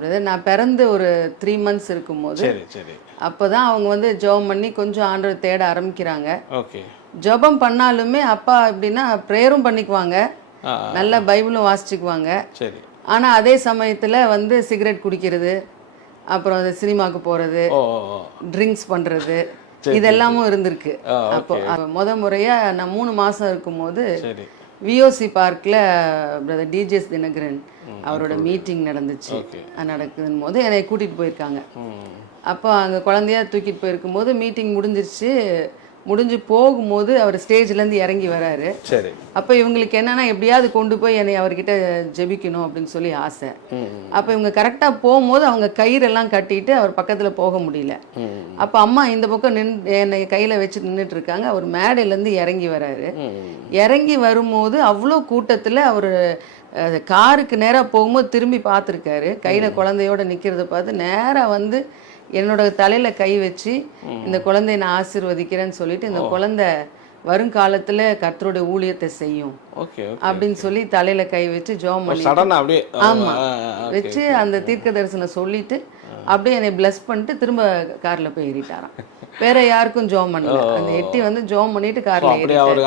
Brother. நான் பிறந்து ஒரு 3 months இருக்கும்போது சரி சரி. அப்போதான் அவங்க வந்து ஜெபம் பண்ணி கொஞ்சம் ஆண்டவரை தேட ஆரம்பிக்கிறாங்க. ஓகே. ஜெபம் பண்ணாலுமே அப்பா எப்படின்னா ப்ரேயரும் பண்ணிக்குவாங்க, ஆ நல்ல பைபிளும் வாசிச்சுக்குவாங்க. சரி. ஆனால் அதே சமயத்தில் வந்து சிகரெட் குடிக்கிறது, அப்புறம் அந்த சினிமாவுக்கு போகிறது, ஓ ஓ ஓ. ட்ரிங்க்ஸ் பண்ணுறது, இதெல்லாமும் இருந்திருக்கு. அப்போ முறையாக நான் 3 மாதம் இருக்கும்போது சரி. விஓசி பார்க்கில் பிரதர் டிஜிஎஸ் தினகரன் அவரோட மீட்டிங் நடந்துச்சு. நடக்குதுன்னு போது என்னை கூட்டிகிட்டு போயிருக்காங்க. அப்போ அங்கே குழந்தையா தூக்கிட்டு போயிருக்கும்போது மீட்டிங் முடிஞ்சு போகும்போது அவர் ஸ்டேஜ்லேருந்து இறங்கி வராரு. சரி. அப்போ இவங்களுக்கு என்னன்னா எப்படியாவது கொண்டு போய் என்னை அவர்கிட்ட ஜெபிக்கணும் அப்படின்னு சொல்லி ஆசை. அப்போ இவங்க கரெக்டாக போகும்போது அவங்க கயிறெல்லாம் கட்டிட்டு அவர் பக்கத்தில் போக முடியல. அப்போ அம்மா இந்த பக்கம் என்னை கையில் வச்சு நின்றுட்டு இருக்காங்க. அவர் மேடையிலேருந்து இறங்கி வராரு. இறங்கி வரும்போது அவ்வளோ கூட்டத்தில் அவர் காருக்கு நேராக போகும்போது திரும்பி பார்த்துருக்காரு. கையில் குழந்தையோட நிற்கிறத பார்த்து நேராக வந்து என்னோட தலையில் கை வச்சு இந்த குழந்தைய நான் ஆசீர்வதிக்கிறேன்னு சொல்லிட்டு இந்த குழந்தை வருங்காலத்தில் கர்த்தருடைய ஊழியத்தை செய்யும் அப்படின்னு சொல்லி தலையில கை வச்சு ஜெபம் பண்ணி ஆமா வச்சு அந்த தீர்க்க தரிசனம் சொல்லிட்டு அப்படியே என்னை பிளஸ் பண்ணிட்டு திரும்ப கார்ல போய் ஏறிட்டாராம். வேற யாருக்கும் ஜெபம் பண்ணல. அந்த எட்டி வந்து ஜெபம் பண்ணிட்டு கார்ல ஏறிட்டாரு.